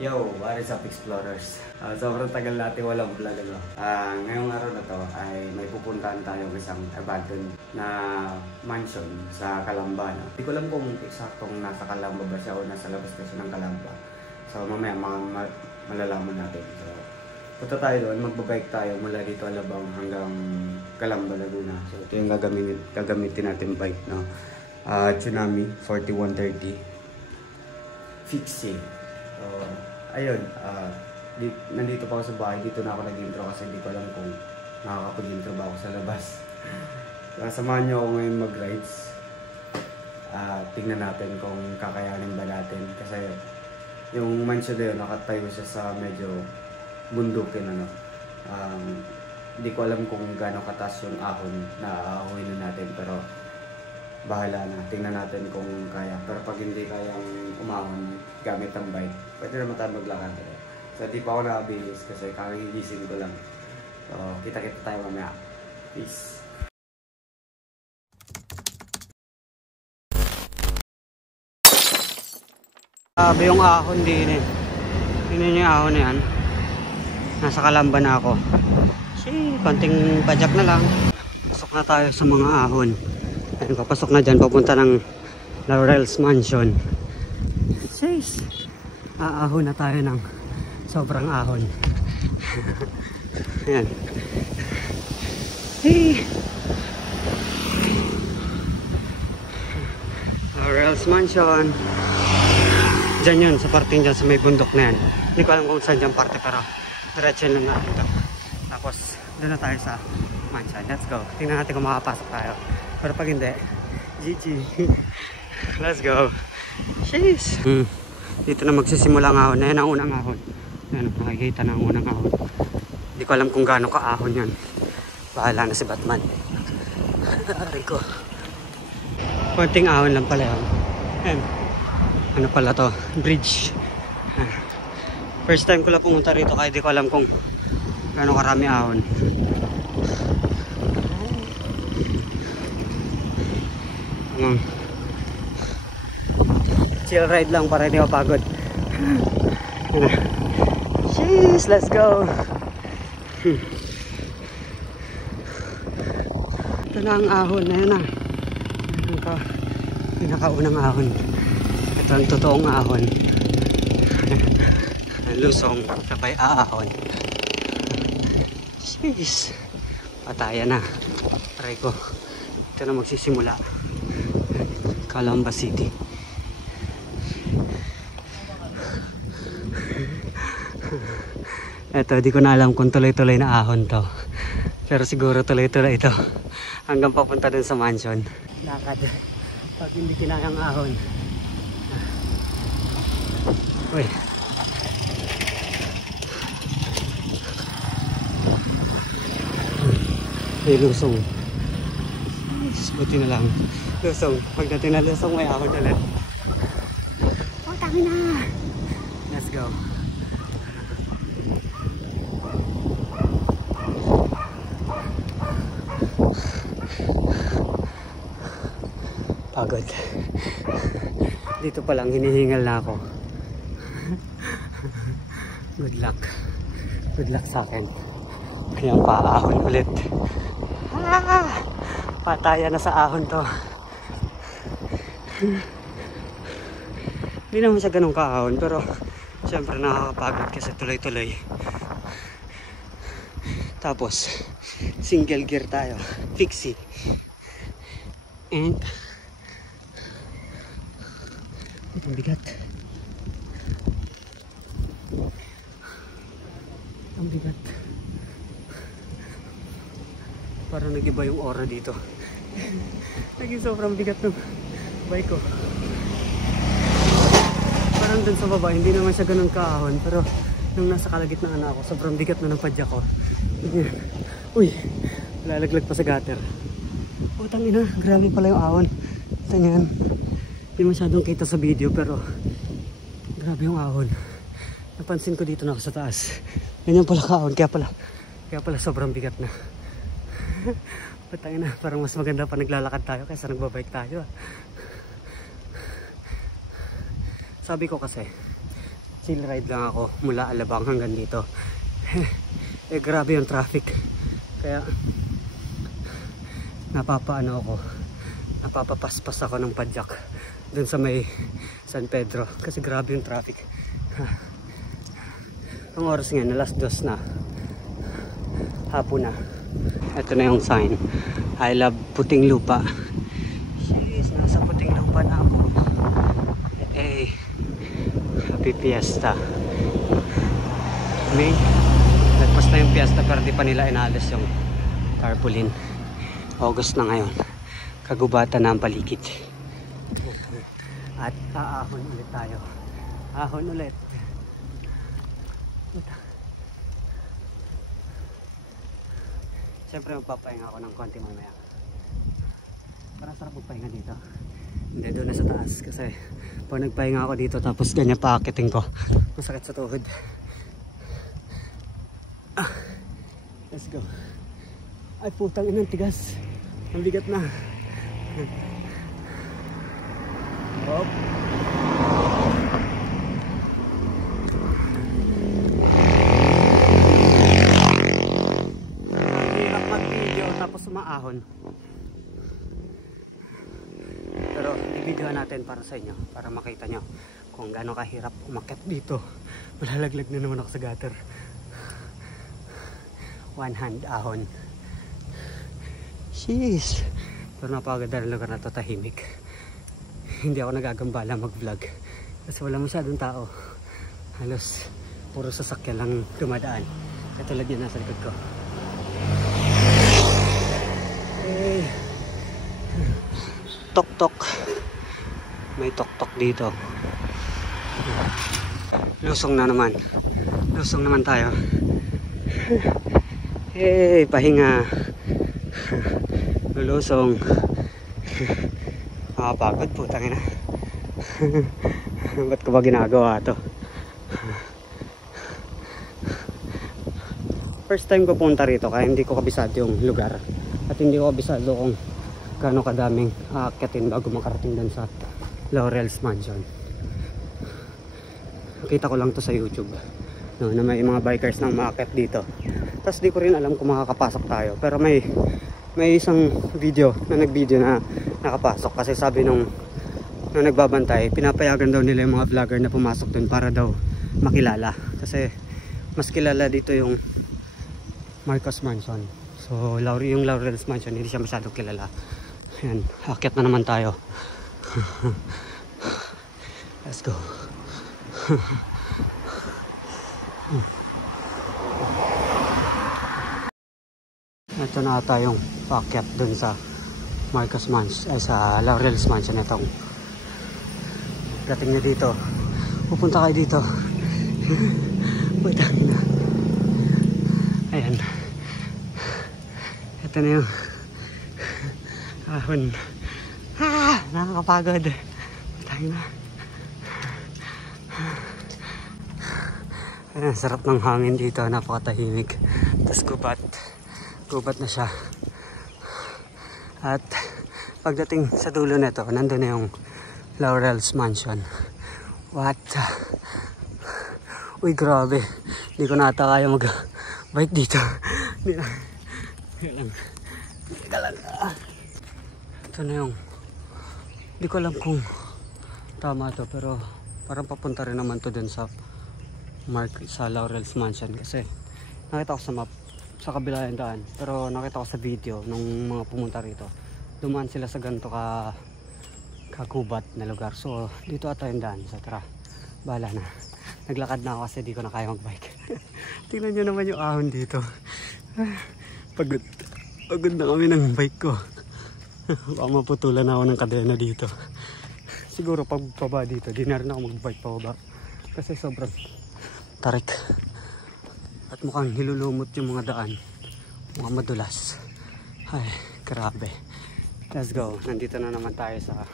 Yo, what is up explorers? Sobrang tagal natin walang vlog ano. Ngayong araw na to ay may pupuntahan tayo isang abandoned na mansion sa Calamba. No? Hindi ko alam kung eksaktong nasa Calamba ba siya o nasa labas kasi ng Calamba. So mamaya malalaman natin. So punta tayo doon, magbabike tayo mula dito Alabang hanggang Calamba, Laguna. So ito yung gagamitin natin bike, no? Tsunami 4130 Fixie. So, ayun, nandito pa ako sa bahay, dito na ako nag-intro kasi hindi ko alam kung nakakapag-intro ba ako sa labas. Samahan nyo ako ngayon mag-rides. Tingnan natin kung kakayanin ba natin kasi yung mansion na yun, nakatayo siya sa medyo bundukin, ano. Hindi ko alam kung gaano kataas yung ahon na aahuin natin, pero bahala na. Tingnan natin kung kaya. Pero pag hindi kayang umahon gamit ang bike, pwede naman tayo maglakad. So di pa ako nakabilis kasi kakagigising ko lang. So kita-kita tayo mamaya. Peace! Sabi yung ahon din eh. Tingnan yung ahon na yan. Nasa Calamba na ako. Konting pajak na lang. Pasok na tayo sa mga ahon. Ayun, papasok na dyan, papunta ng Laurel's Mansion. Jeez, aahon na tayo ng sobrang ahon. Ayan. Hey. Laurel's Mansion. Dyan yun, sa parting dyan, sa may bundok na yan. Hindi ko alam kung saan dyan parte, pero diretso lang natin ito. Tapos, doon na tayo sa mansion. Let's go. Tingnan natin kung makapasok tayo. Pero pag hindi, GG. Let's go. Jeez. Dito na magsisimula ang ahon. Ayan ang unang ahon. Ayan, nakikita na ang unang ahon. Hindi ko alam kung gaano ka-ahon yan. Bahala na si Batman. Aray ko. Konting ahon lang pala yun. Ayan. Ano pala to? Bridge. First time ko lang pumunta rito kaya di ko alam kung gaano karami ahon. Chill ride lang para hindi mapagod. Jeez, let's go. Ito na ang ahon na yun na. Pinakaunang ahon. Ito ang totoong ahon. Lusong sabay aahon. Jeez, patayan na. Try ko. Ito na magsisimula. Calamba City. Eto, di ko na alam kung tuloy-tuloy na ahon to. Pero siguro tuloy-tuloy ito. Hanggang papunta dun sa mansion. Lakad. Pag hindi kinayang ahon. Uy. May lusong. Buti na lang. Lusong. Pagdating na lusong, may ahon ulit. Oh, kami na! Let's go. Pagod. Dito pa lang hinihingal na ako. Good luck. Good luck sa akin. Kaya paahon ulit. Pataya na sa ahon to. Hindi naman siya ganun kaahon, pero syempre nakakapagod kasi tuloy-tuloy. Tapos single gear tayo, Fixie. And ang bigat. Ang bigat. Parang nag-iba yung aura dito. Naging sobrang bigat ng bike ko. Parang dun sa baba, hindi naman siya ganun kaahon. Pero nung nasa kalagitnaan na ako, sobrang bigat na ng padya ko. Uy, lalaglag pa sa gutter. Putang ina, grabe pala yung ahon. Ito yan. Hindi masyadong kita sa video pero grabe yung ahon. Napansin ko dito na ako sa taas. Ganyan pala kaahon, kaya pala sobrang bigat na. Patay na, parang mas maganda pa naglalakad tayo kaysa nagbabike tayo. Sabi ko kasi, chill ride lang ako mula Alabang hanggang dito. Eh grabe yung traffic. Kaya napapapaspas ako ng padyak dun sa may San Pedro kasi grabe yung traffic. Ang oras ngayon, alas 2 na. Hapon na. Ito na yung sign. I love Puting Lupa. Jeez, nasa Puting Lupa na ako. Eh, happy fiesta. May nagpas na yung fiesta pero di pa nila inalis yung tarpaulin. August na ngayon. Kagubatan na ang paligid. At aahon ulit tayo. Ahon ulit. Siyempre magpapahinga ako ng konti mamaya. Parang sarap magpahinga dito. Hindi, doon na sa taas. Kasi pag nagpahinga ako dito tapos ganyan paakitin ko, masakit sa tuhod. Let's go. Ay putang inang tigas. Ang bigat na. Hop. Maahon. Pero i-video natin para sa inyo para makita nyo kung gaano kahirap umakyat dito. Malalaglag na naman ako sa gutter. One hand ahon. Sheesh. Pero napakaganda ng lugar na to, tahimik. Hindi ako nagagambala mag vlog kasi wala masyadong tao. Halos puro sasakyan lang dumadaan. Katulad yun nasa likod ko. Tok-tok. May tok-tok dito. Lusong na naman. Lusong naman tayo. Hey, pahinga. Lulusong. Pagod po, tangina. Ba't ko ba ginagawa to? First time ko punta rito kaya hindi ko kabisado yung lugar. At hindi ko kabisado kung gaano kadaming aakyatin bago makarating dun sa Laurel's Mansion. Nakita ko lang to sa YouTube, no, na may mga bikers na umaakyat dito. Tapos di ko rin alam kung makakapasok tayo. Pero may isang video na nag-video na nakapasok. Kasi sabi nung nagbabantay, pinapayagan daw nila yung mga vlogger na pumasok dun para daw makilala. Kasi mas kilala dito yung Marcos Mansion. So yung Laurel's Mansion hindi siya masyadong kilala. Ayan, akyat na naman tayo. Let's go. Ito na ata yung paakyat dun sa Marcos Mansion, ay sa Laurel's Mansion. Itong dating na dito. Pupunta kayo dito. Putang ina. Ayan. Ito na yung ahon. Nakakapagod. Tayo na. Ayan, sarap ng hangin dito. Napakatahimik. Tapos gubat na siya. At pagdating sa dulo nito, nandun na yung Laurel's Mansion. What? Uy, grabe. Hindi ko nata kaya mag-bike dito. Hindi lang. Ito na yung, hindi ko alam kung tama to, pero parang papunta rin naman to dun sa Laurel's Mansion. Kasi nakita ko sa map, sa kabila yung daan. Pero nakita ko sa video nung mga pumunta rito, dumaan sila sa ganito kagubat na lugar. So dito ata yung daan. So tara, bahala na. Naglakad na ako kasi di ko na kaya magbike. Tingnan nyo naman yung ahon dito. Pagod na kami ng bike ko. Baka maputulan ako ng kadena dito. Siguro pag pababa dito, di na rin ako magbike pababa. Kasi sobrang tarik. At mukhang hilulumot yung mga daan. Mukhang madulas. Ay, grabe. Let's go. Nandito na naman tayo sa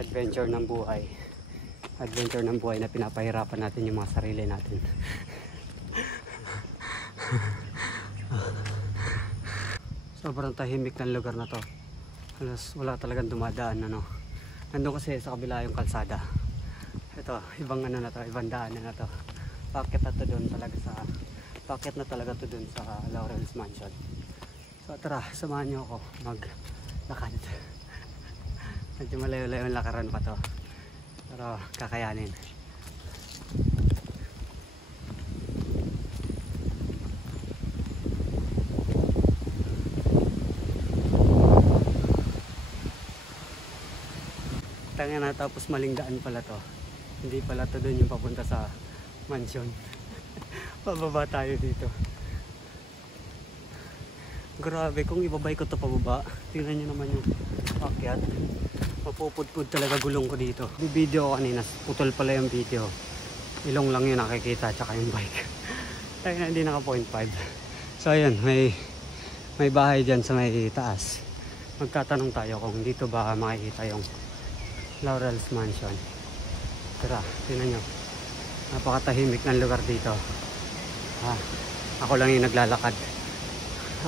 adventure ng buhay. Adventure ng buhay na pinapahirapan natin yung mga sarili natin. Sobrang tahimik ng lugar na to. Halos wala talagang dumadaan, ano. Nandun kasi sa kabila yung kalsada. Ito, ibang ano na to, ibang daan na to. Packet na to doon talaga sa packet na talaga to doon sa Laurel's Mansion. So tara, samahan niyo ako maglakad. Medyo malayo-layo yung lakaran pa to. Pero kakayanin. Tanga na, tapos maling daan pala to. Hindi pala to doon yung papunta sa mansion. Pababa tayo dito. Grabe, kung ibabay ko to pababa, tingnan nyo naman yung pakyat. Mapupudpud talaga gulong ko dito. Yung video ko kanina, putol pala yung video. Ilong lang yung nakikita, tsaka yung bike. Tayo na hindi naka 0.5. So ayun, may bahay dyan sa may taas. Magtatanong tayo kung dito ba makikita yung Laurel's Mansion. Tara, tingnan nyo. Napakatahimik ng lugar dito. Ako lang yung naglalakad.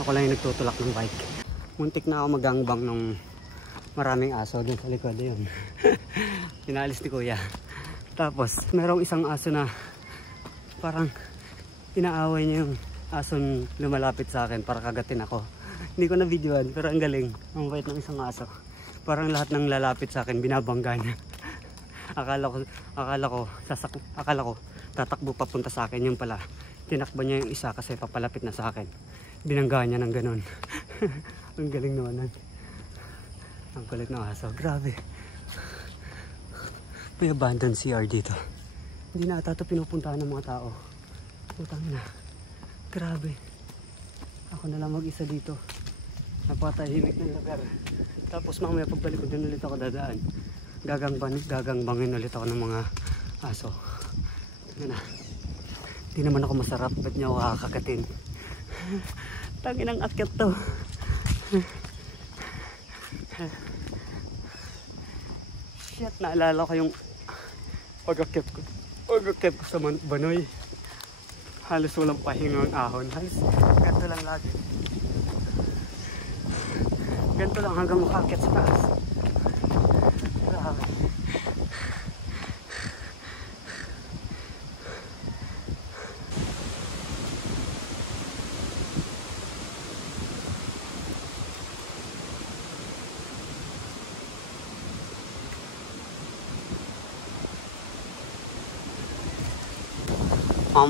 Ako lang yung nagtutulak ng bike. Muntik na ako magangbang nung maraming aso dun sa likod yun. Pinalis ni kuya. Tapos merong isang aso na parang inaaway niya yung ason lumalapit sa akin para kagatin ako. Hindi ko na videoan pero ang galing. Ang bait ng isang aso. Parang lahat ng lalapit sa akin binabangga niya. Akala ko tatakbo papunta sa akin, yung pala tinakbo niya yung isa kasi papalapit na sa akin. Binangga niya ng ganun. Ang galing naman. Ang kulit ng aso. Grabe. May abandoned CR dito. Hindi na ata ito pinupuntahan ng mga tao. Putang na. Grabe. Ako na lang mag-isa dito. Napatahimik ng lugar. Tapos mamaya pagbalik ko din ulit ako dadaan. Gagangbangin ulit ako ng mga aso. Yan na. Hindi naman ako masarap. Ba't niya ako kakakatin? Tangin ang akyat to. Shit, naalala ko yung pag-akyat ko sa Banoy. Halos walang pahingang ahon. Halos ganito lang lagi. Ganito lang hanggang makakyat sa taas. Grabe.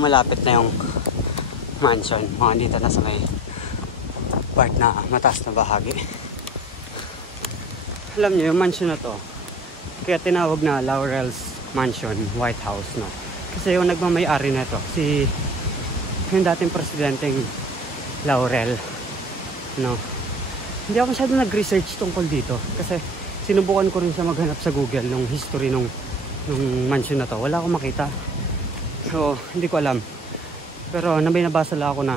Malapit na yung mansion. Mga dito na sa may part na mataas na bahagi. Alam niyo yung mansion na to, kaya tinawag na Laurel's Mansion, White House, no? Kasi yung nagmamay-ari na to, yung dating presidenteng Laurel, no? Hindi ako masyado nag-research tungkol dito kasi sinubukan ko rin siya maghanap sa Google nung history nung mansion na to. Wala akong makita. So, hindi ko alam. Pero nabasa lang ako na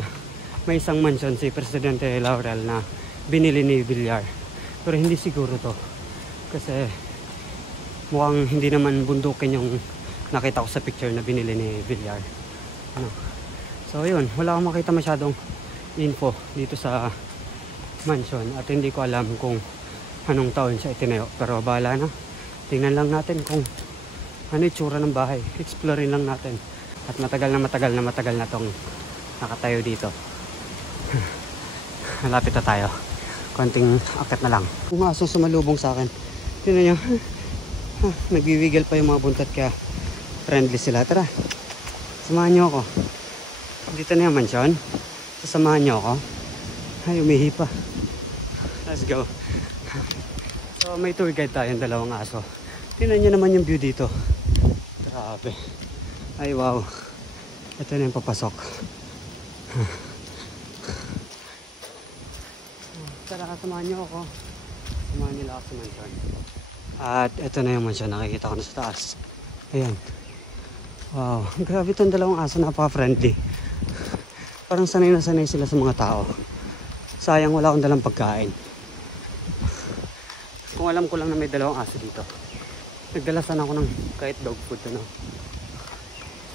may isang mansion si Presidente Laurel na binili ni Villar. Pero hindi siguro to. Kasi mukhang hindi naman bundukin yung nakita ko sa picture na binili ni Villar. Ano? So, yun. Wala akong makita masyadong info dito sa mansion. At hindi ko alam kung anong taon siya itinayo. Pero bahala na. Tingnan lang natin kung ano yung tsura ng bahay. Explorein lang natin. At matagal na tong nakatayo dito. Malapit na tayo. Konting akat na lang. Kung aso sumalubong sa akin. Tingnan nyo. Nagwiwiggle pa yung mga buntot kaya friendly sila. Tara. Samahan nyo ako. Dito na yung mansion. Sasamahan nyo ako. Ay, umihi pa. Let's go. So may tour guide tayong dalawang aso. Tingnan nyo naman yung view dito. Grabe. Ay wow. Ito na yung papasok. Tara, kasamahan nyo ako. Samahan nila ako sa mansion. At ito na yung mansion. Nakikita ko na sa taas. Ayan. Wow. Grabe itong dalawang aso. Napaka-friendly. Parang sanay na sanay sila sa mga tao. Sayang wala akong dalang pagkain. Kung alam ko lang na may dalawang aso dito. Nagdala sana ako ng kahit dog food. Ano?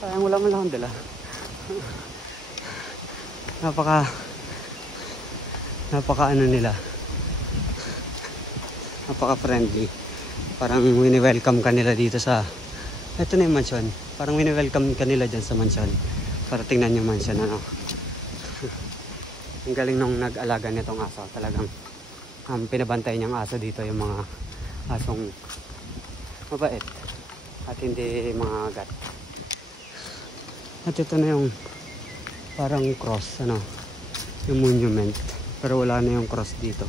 Sayang wala man lang akong dala. Napaka ano nila. Napaka friendly. Parang wini-welcome ka nila dito sa Ito na yung mansion. Parang wini-welcome kanila dyan sa mansion. Para tingnan yung mansion, ano. Ang galing nung nag-alaga nitong aso. Talagang pinabantay niyang aso dito yung mga asong mabait. At hindi mga agat. At ito na yung parang cross, ano. Yung monument. Pero wala na yung cross dito.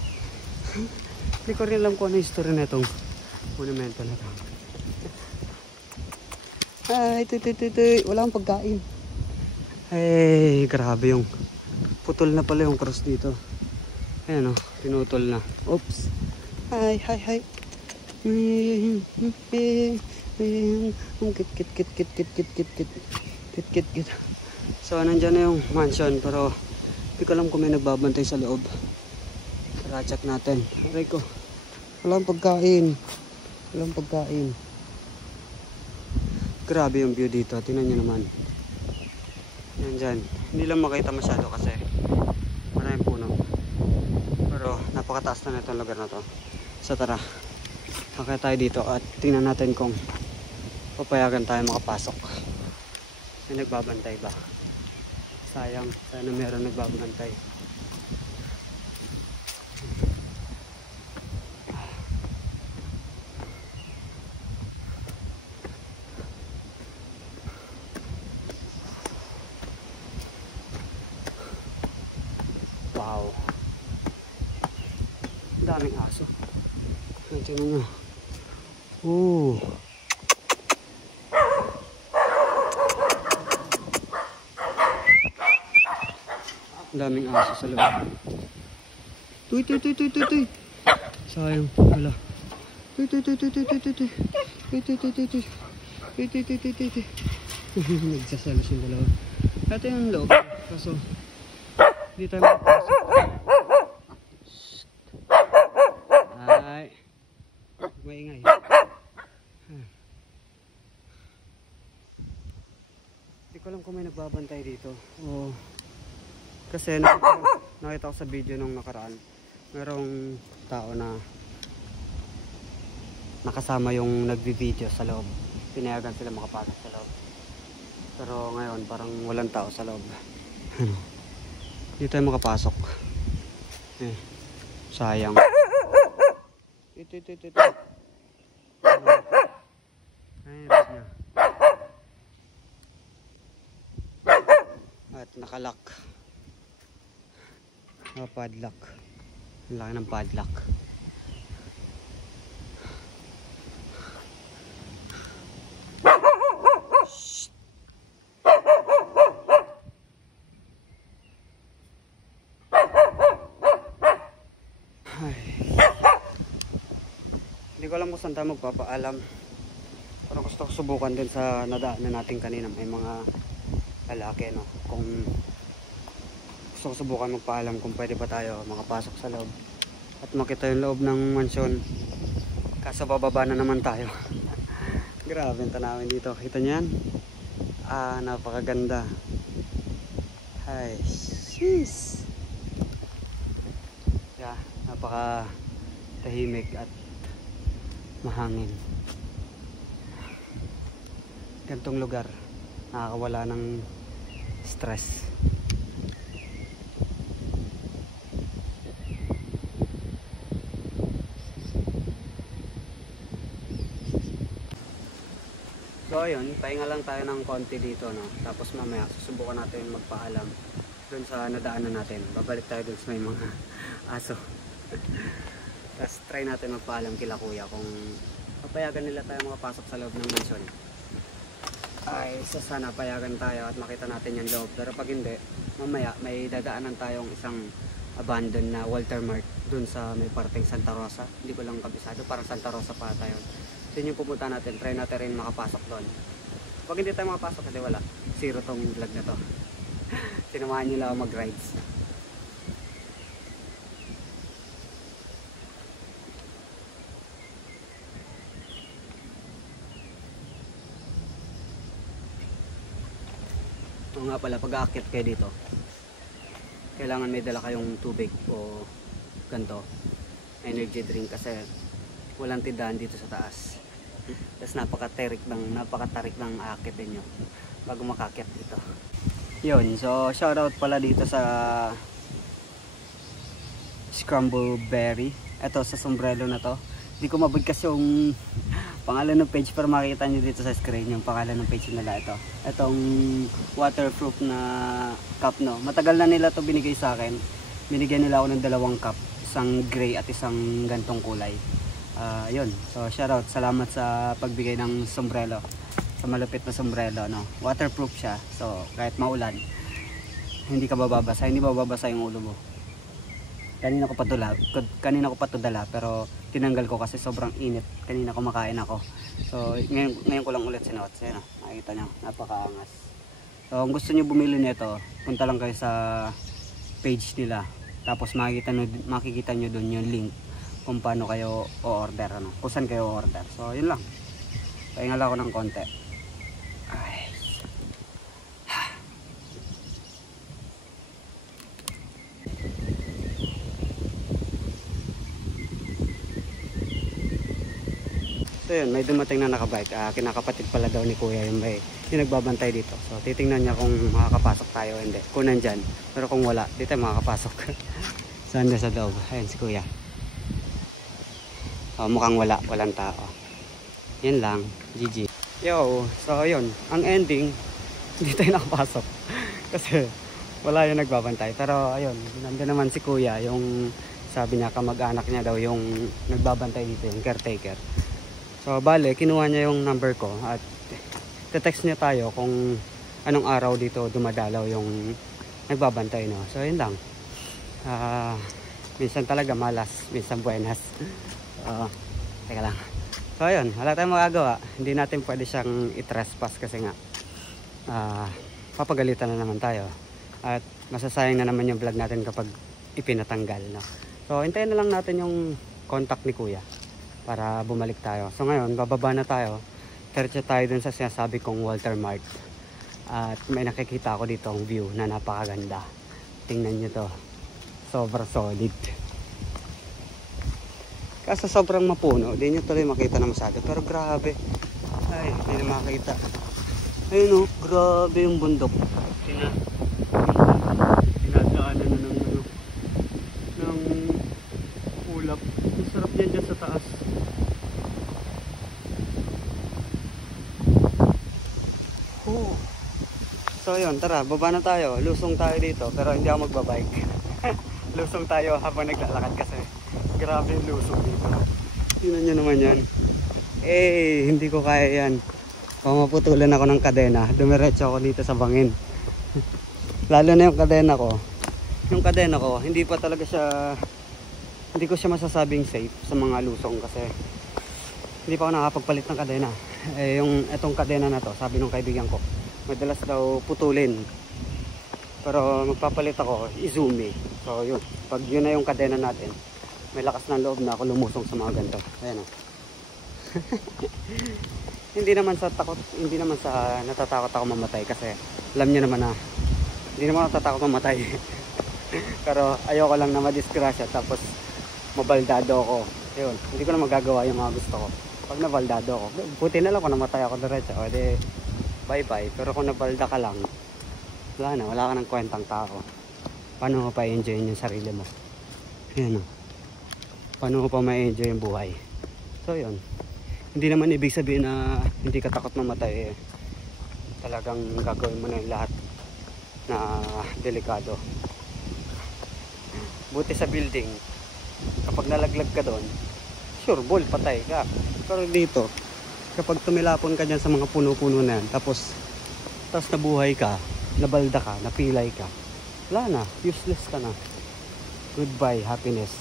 Hindi ko rin alam kung ano yung history na itong monumento na ito. Ay, ito. Wala akong pagkain. Ay, grabe yung putol na pala yung cross dito. Ayan o, pinutol na. Oops. Hi. Kit. So, nandyan na yung mansion. Pero, hindi ko alam kung may nagbabantay sa loob. Tara, check natin. Aray ko. Walang pagkain. Grabe yung view dito. Tingnan nyo naman. Yan dyan. Hindi lang makita masyado kasi maraming puno. Pero napakataas na itong lugar na to. So tara. Kaya tayo dito at tingnan natin kung papayagan tayo makapasok. May nagbabantay ba? Sayang. Sana meron nagbabantay. Wow. Daming aso. Tingnan nyo. Daming aso sa loob. Tuy. Sayang. Wala. Tuy. Nagsasalos yung dalawa. Ito yung loob. Kaso hindi tayo makapasok. Ay. Maingay. Hindi ko alam kung may nagbabantay dito. Kasi nakita ko sa video nung nakaraan. Merong tao na nakasama yung nagbi-video sa loob. Pinayagan sila makapasok sa loob. Pero ngayon parang walang tao sa loob. Hindi tayo makapasok. Sayang. Ito. Ay, niya. At nakalak. Padlock. Ang laki ng padlock. Hindi ko alam kung saan tayo magpapaalam. Pero gusto ko subukan din sa nadaanan natin kanina. May mga lalaki, no? Kung gusto ko subukan magpaalam kung pwede pa tayo makapasok sa loob. At makita yung loob ng mansyon. Kaso bababa na naman tayo. Grabe yung tanawin dito. Kita niyan? Napakaganda. Ay, sheesh. Yeah, napaka tahimik at mahangin. Gantong lugar nakakawala ng stress. So ayun, pahinga lang tayo ng konti dito, no? Tapos mamaya susubukan natin magpaalam dun sa nadaanan natin. Babalik tayo dun sa may mga aso. Tapos try natin magpaalam kila kuya kung papayagan nila tayo makapasok sa loob ng mansyon. Ay, sana payagan tayo at makita natin yung loob. Pero pag hindi, mamaya may dadaanan tayong isang abandoned na Walter Mart dun sa may parting Santa Rosa. Hindi ko lang kabisado, parang Santa Rosa pa tayo. So yun yung pupunta natin, try natin rin makapasok doon. Pag hindi tayo makapasok, hindi wala. Zero tong vlog na to. Sinamahan nila ako mag-rides. O nga pala, pag aakyat kayo dito, kailangan may dala kayong tubig o ganito, energy drink, kasi walang tindahan dito sa taas. Tapos napakatarik ng aakitin nyo bago makakit dito. Yun, so shoutout pala dito sa Scramble Berry. Ito sa sombrero na to. Hindi ko mabigkas yung pangalan ng page pero makikita nyo dito sa screen yung pangalan ng page nila. Itong waterproof na cup, no. Matagal na nila to binigay sa akin. Binigyan nila ako ng 2 cup, isang gray at isang gantong kulay. Yun, so shoutout, salamat sa pagbigay ng sombrero, sa malupit na sombrero, no. Waterproof siya, so kahit maulan hindi ka bababasa, hindi bababasa yung ulo mo. Kanina ko pa to dala pero tinanggal ko kasi sobrang init. Kanina kumakain ako. So ngayon ko lang ulit sinuot. So yun, makikita nyo, napakaangas. So kung gusto nyo bumili nito, punta lang kayo sa page nila. Tapos makikita nyo dun yung link kung paano kayo o-order, ano, kung saan kayo o-order. So yun lang. Pahingal ako ng konti. Ay. So yun, may dumating na nakabike. Kinakapatid pala daw ni kuya yung nagbabantay dito. So titingnan niya kung makakapasok tayo o hindi. Kung nandyan. Pero kung wala, dito makakapasok. Saan na sa loob? Ayun si kuya. Mukhang walang tao. Yan lang, GG. Yo, so yun, ang ending, hindi tayo nakapasok. Kasi wala yung nagbabantay. Pero ayun, nandun naman si kuya, yung sabi niya kamag-anak niya daw yung nagbabantay dito, yung caretaker. So bale, kinuha niya yung number ko at te-text niya tayo kung anong araw dito dumadalaw yung nagbabantay, no. So yun lang. Minsan talaga malas, minsan buenas. Teka lang. So ayun, wala tayong magagawa. Hindi natin pwede siyang i-trespass kasi nga papagalitan na naman tayo. At masasayang na naman yung vlog natin kapag ipinatanggal, no. So hintayin na lang natin yung contact ni kuya para bumalik tayo. So ngayon, bababa na tayo. Diretso tayo dun sa sinasabi kong Walter Mart. At may nakikita ako dito ang view na napakaganda. Tingnan nyo to. Sobrang solid. Kaso sobrang mapuno. Hindi nyo tuloy makita na masyado. Pero grabe. Ay, hindi na makita. Ayun o, grabe yung bundok. Dinadaanan na ng ulap. Ang sarap yan dyan sa taas. Oh. So yun, tara, baba na tayo. Lusong tayo dito, pero hindi ako magbabike. Lusong tayo habang naglalakad kasi grabe yung lusong dito. Tingnan nyo naman yan. Hindi ko kaya yan. Kung maputulan ako ng kadena, dumiretso ako dito sa bangin. Lalo na yung kadena ko. Yung kadena ko, hindi ko siya masasabing safe sa mga lusong kasi hindi pa ako nakapagpalit ng kadena. Itong kadena na to, sabi ng kaibigan ko, madalas daw putulin. Pero magpapalit ako, Izumi. So yun, pag yun na yung kadena natin, may lakas ng loob na ako lumusong sa mga ganito. Ayan o. Hindi naman sa natatakot ako mamatay kasi alam niyo naman na hindi naman ako natatakot mamatay. Pero ayoko lang na madisgrasya tapos mabaldado ako. Ayun, hindi ko na magagawa yung mga gusto ko. Pag nabaldado ako, buti na lang kung namatay ako diretso, o di bye bye. Pero kung nabalda ka lang, wala ka ng kwentang tao. Paano mo pa i-enjoy yung sarili mo? Ayan o. Paano mo pa ma-enjoy yung buhay? So yun, hindi naman ibig sabihin na hindi ka takot mamatay. Talagang gagawin mo na yung lahat na delikado. Buti sa building, kapag nalaglag ka doon, sure ball, patay ka. Pero dito, kapag tumilapon ka dyan sa mga puno-puno na yan, tapos nabuhay ka, nabalda ka, napilay ka, wala na, useless ka na. Goodbye happiness,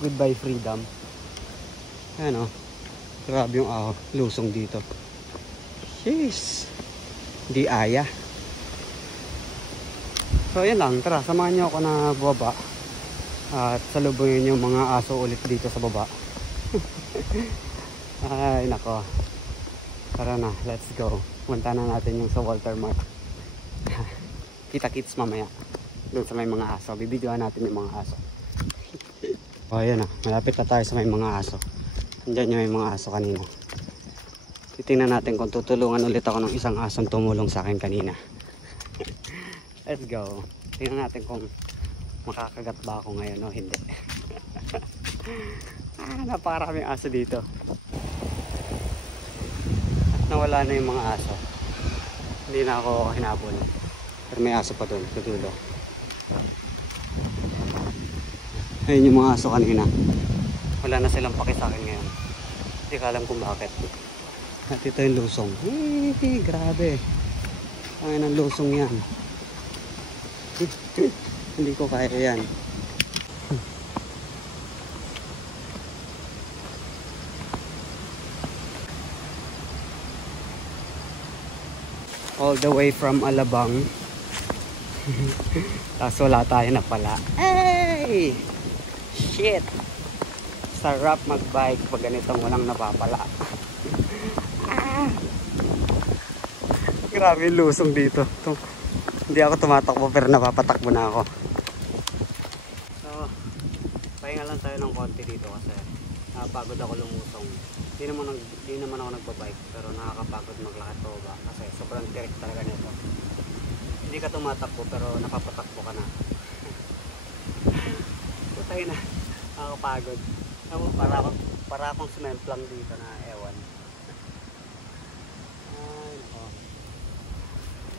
goodbye freedom. Ayan o, grabe yung lusong dito. Jeez, di aya. So yan lang, tara, samahan nyo ako na baba at salubungin yung mga aso ulit dito sa baba. Ay nako, tara na, let's go. Punta na natin yung sa Walter Mart. Kita kits mamaya doon sa may mga aso, bibidyoan natin yung mga aso. O ayan na, malapit na tayo sa may mga aso. Andyan yung may mga aso kanina. Titingnan natin kung tutulungan ulit ako ng isang asong tumulong sa akin kanina. Let's go. Tingnan natin kung makakagat ba ako ngayon o hindi. Napakaraming aso dito. At nawala na yung mga aso. Hindi na ako hinabol. Pero may aso pa doon sa dulo. Ayun yung mga aso kanina. Wala na silang paki sa akin ngayon. Hindi ka alam kung bakit. At ito yung lusong. Grabe. Ay, ng lusong yan. Hindi ko kaya yan. All the way from Alabang. Tapos wala tayo na pala. Hey! Shit! Sarap magbike pag ganitong walang napapala. Grabe yung lusong dito. Hindi ako tumatakbo pero napapatakbo na ako. So, pahinga lang tayo ng konti dito kasi napagod ako lumusong. Hindi naman ako nagbabike pero nakakapagod maglakad pa ba kasi sobrang tirik talaga nito. Hindi ka tumatakbo pero napapatakbo ka na. Putay na. Nakakapagod. Para akong sumemplang dito na ewan.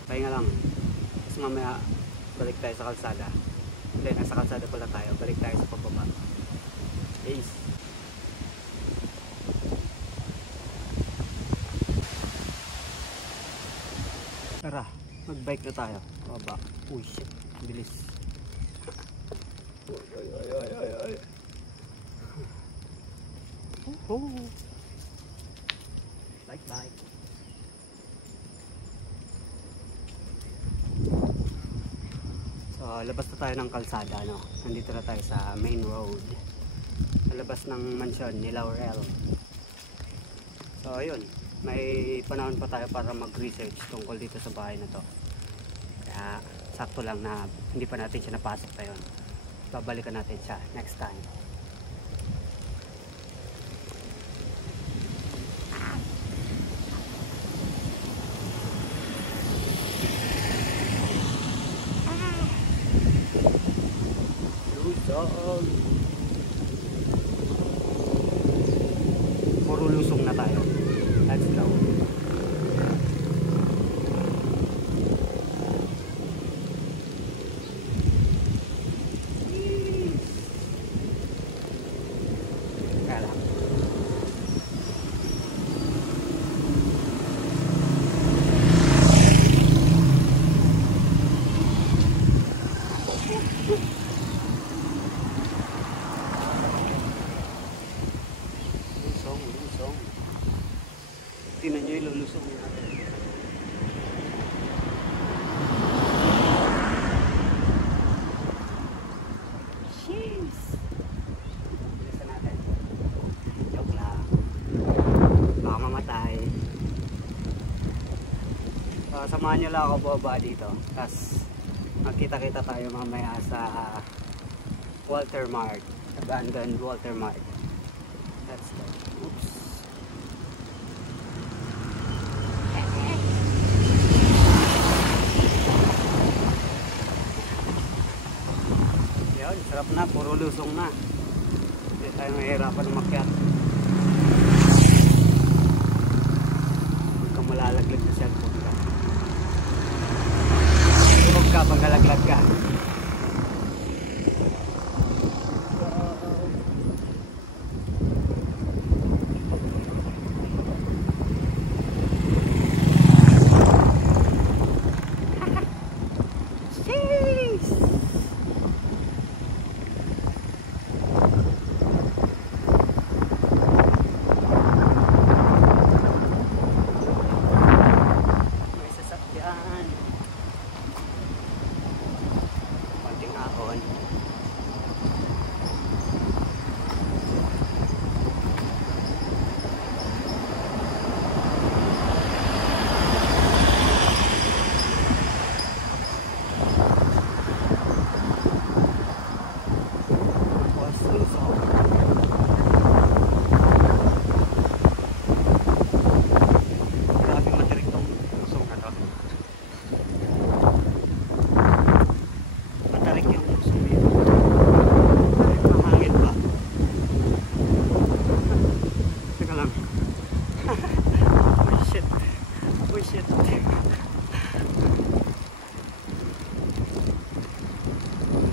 Pahinga lang. Tapos mamaya balik tayo sa kalsada. Hindi, nasa kalsada pala tayo. Balik tayo sa pababa. Peace. Tara, mag-bike na tayo. Baba. Uy, shit. Bilis. Ay. Bike. Labas na tayo ng kalsada, no? Nandito na tayo sa main road. Sa labas ng mansyon ni Laurel. So, ayun. May panahon pa tayo para mag-research tungkol dito sa bahay na to. Kaya, sakto lang na hindi pa natin siya napasok tayo. Babalikan natin siya next time. Puro lusong na tayo. Let's go. Kaya lang. Lusong. Tingnan nyo yung lulusong natin. Jeez! Bilisan natin. Joke lang. Baka mamatay. So, samahan nyo lang ako baba dito. Tapos magkita-kita tayo mamaya sa Walter Mart. Abandoned Walter Mart. Let's go. Oops. Yun, sarap na. Puro lusong na. Hindi tayo mahirapan umakyat. Huwag kang malalaglag sa cellphone ka. Huwag ka pag nalaglag ka.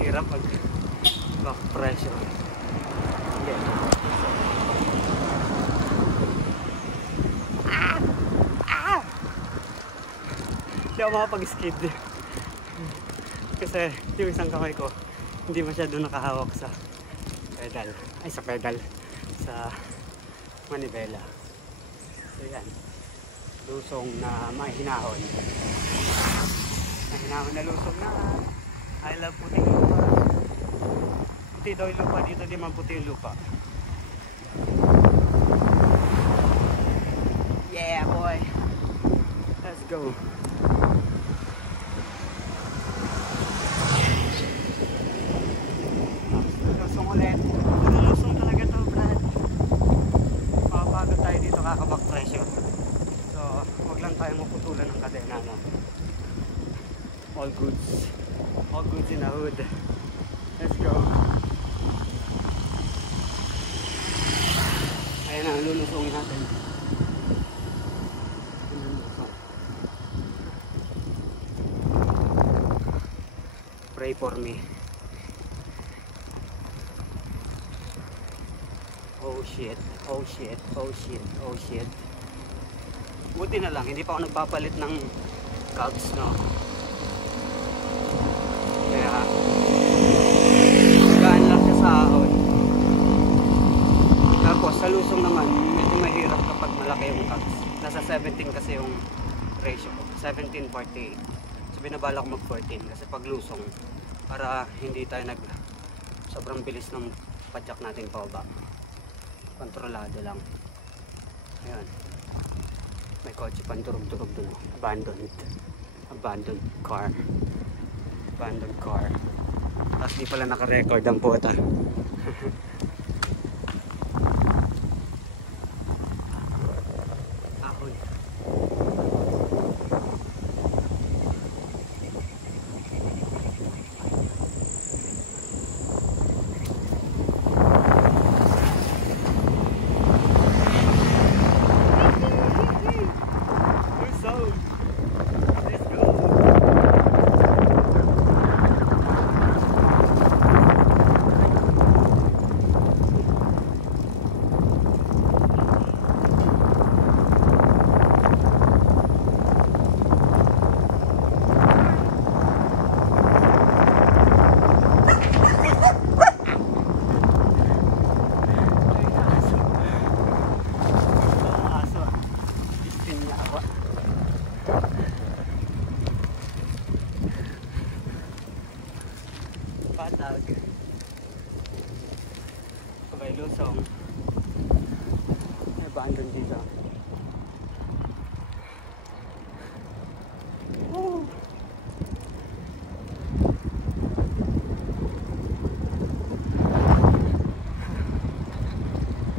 Hirap pag back pressure. Yeah. Hindi ako makapag-skid. Kasi yung isang kamay ko hindi masyado nakahawak sa pedal. Ay, sa pedal. Sa manibela. So yan. Lusong na mahinahon. Mahinahon na lusong na. I love puting lupa. Puti daw yung lupa dito, di man puti yung lupa. Yeah boy. Let's go. Lusong ulit. Lusong talaga to, Brad. Makapagod tayo dito, kakabak pressure. So, huwag lang tayo maputulan ng kadena, no? All goods. All goods in the hood. Let's go. Ayan na, lulusungin natin. Pray for me. Oh shit, oh shit, oh shit, oh shit. Buti na lang, hindi pa ako nagpapalit ng cogs, no? Kaya, gaan lang siya sa ahon. Tapos, sa lusong naman, medyo mahirap kapag malaki yung cogs. Nasa 17 kasi yung ratio ko. 17:48. So, binabala ko mag-14 kasi pag lusong, para hindi tayo sobrang bilis ng padjak natin pababa. Kontrolado lang. Ayan. May kotse pang durog-durog dun. Abandoned car. Abandoned car. Tapos di pala naka-record ang puta. Ahon. Patag. Sabay lusong. Abandon dito.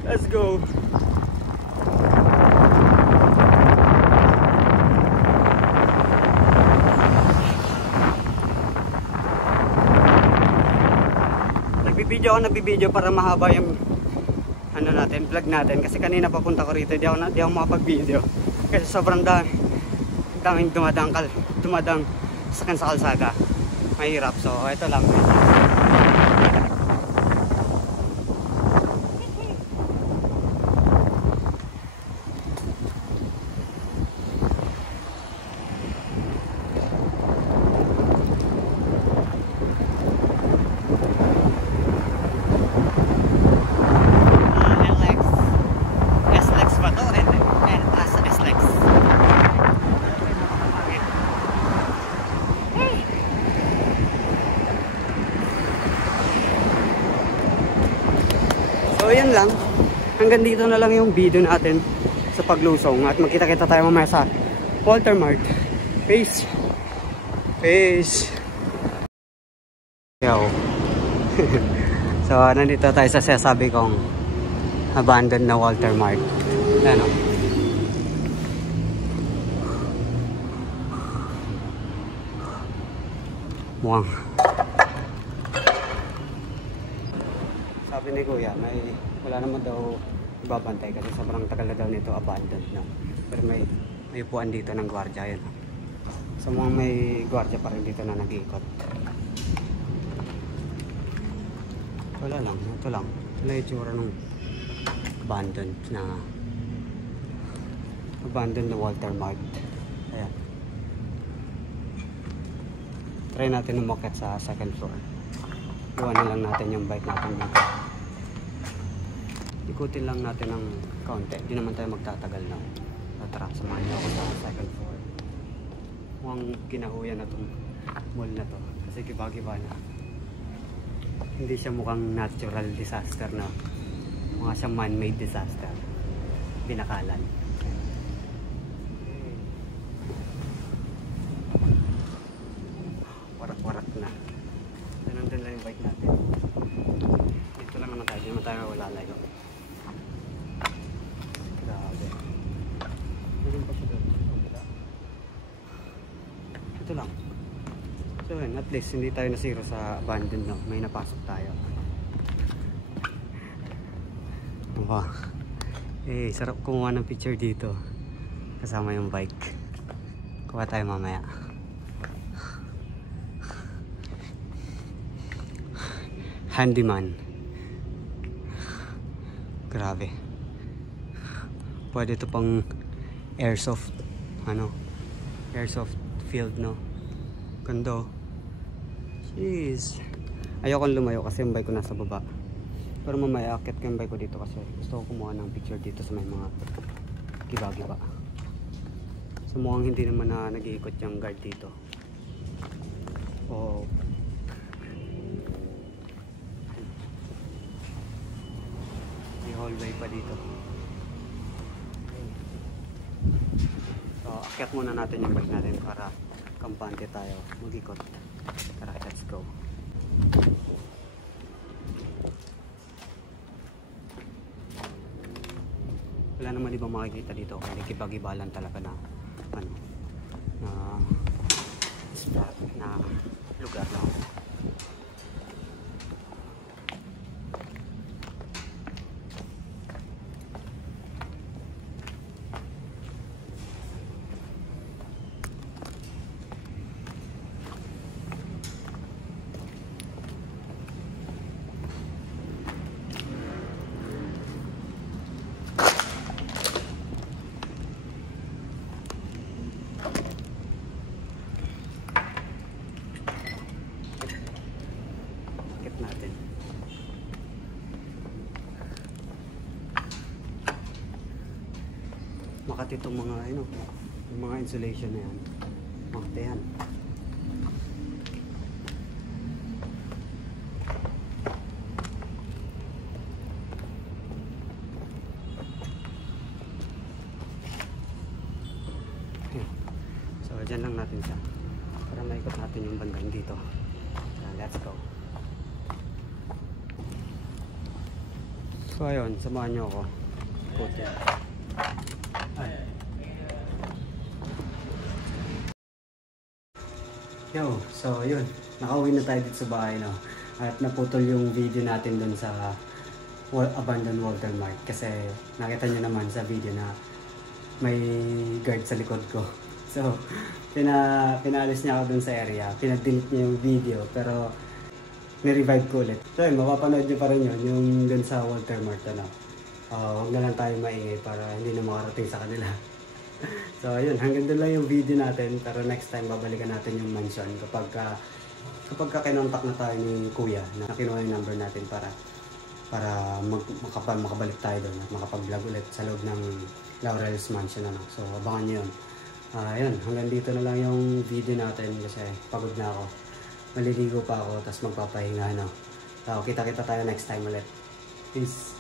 Let's go. Nagbibideo para mahaba yung ano natin, vlog natin kasi kanina papunta ko rito, di ako makapag-video kasi sobrang daming dumadang sa kalsada. Mahirap, so ito lang. So yan lang, hanggang dito na lang yung video natin sa paglusong at magkita-kita tayo mamaya sa Walter Mart. Peace! Peace! Yo. So nandito tayo sa sasabi kong abandoned na Walter Mart. Ano? Mukhang sabi ni Kuya, wala naman daw ibabantay kasi sobrang tagal na daw nito abandoned na. Pero may upuan dito ng gwardiya yun. So mukhang may gwardiya pa rin dito na nag-iikot. Wala lang, ito lang. Ito lang yung tsura ng abandoned na Walter Mart. Ayan. Try natin umakyat sa second floor. Iwanan lang natin yung bike natin dito. Ikutin lang natin ng kaunti. Hindi naman tayo magtatagal na. Tara, samahan niyo ako sa second floor. Mukhang ginahuyan na itong mall na to. Kasi giba-giba na. Hindi siya mukhang natural disaster na. Mukha siyang man-made disaster. Binakalan. Warak-warak na. Nandun lang yung bike natin. Dito lang naman tayo. Hindi naman tayo wala layo. Grabe. Meron pa siya doon. Ito lang. So yun, at least hindi tayo nasiro sa abandoned, no? May napasok tayo. Wow. Eh, sarap kumuha ng picture dito. Kasama yung bike. Kuha tayo mamaya. Handyman. Grabe. Pwede ito pang airsoft. Airsoft field, no? Ganda. Jeez. Ayokong lumayo kasi yung bike ko nasa baba. Pero mamaya akit ko yung bike ko dito kasi gusto ko kumuha ng picture dito sa may mga giba-giba. So mukhang hindi naman na nag-iikot yung guard dito. Oh. May hallway pa dito. So akit muna natin yung bike natin para kampante tayo mag-ikot. Tara, let's go. Wala naman ibang makikita dito kasi kibagibalan talaga na na lugar lang. Natin. Makati itong mga yung mga insulation na yan. Makati yan. So dyan lang natin siya para maikot natin yung bandang dito. So, let's go. So ayun, samahan nyo ako. Puti. Yo, so yun, nakauwi na tayo dito sa bahay, no? At naputol yung video natin dun sa abandoned Walter Mart kasi nakita nyo naman sa video na may guard sa likod ko. So, pinalis niya ako dun sa area, pinag-delete niya yung video pero ni-revive ko ulit. So yun, mapapanood nyo pa rin yun, yung dun sa Walter Mart, ano. Huwag na lang tayo maingay para hindi na makarating sa kanila. So yun, hanggang doon lang yung video natin. Pero next time, babalikan natin yung mansion kapag kinontak na tayo ni Kuya na kinuha yung number natin para makabalik tayo doon at makapag-vlog ulit sa loob ng Laurel's Mansion, ano. So abangan nyo yun. Yun, hanggang dito na lang yung video natin kasi pagod na ako. Maliligo pa ako, tapos magpapahinga, no? So, kita-kita tayo next time ulit. Peace!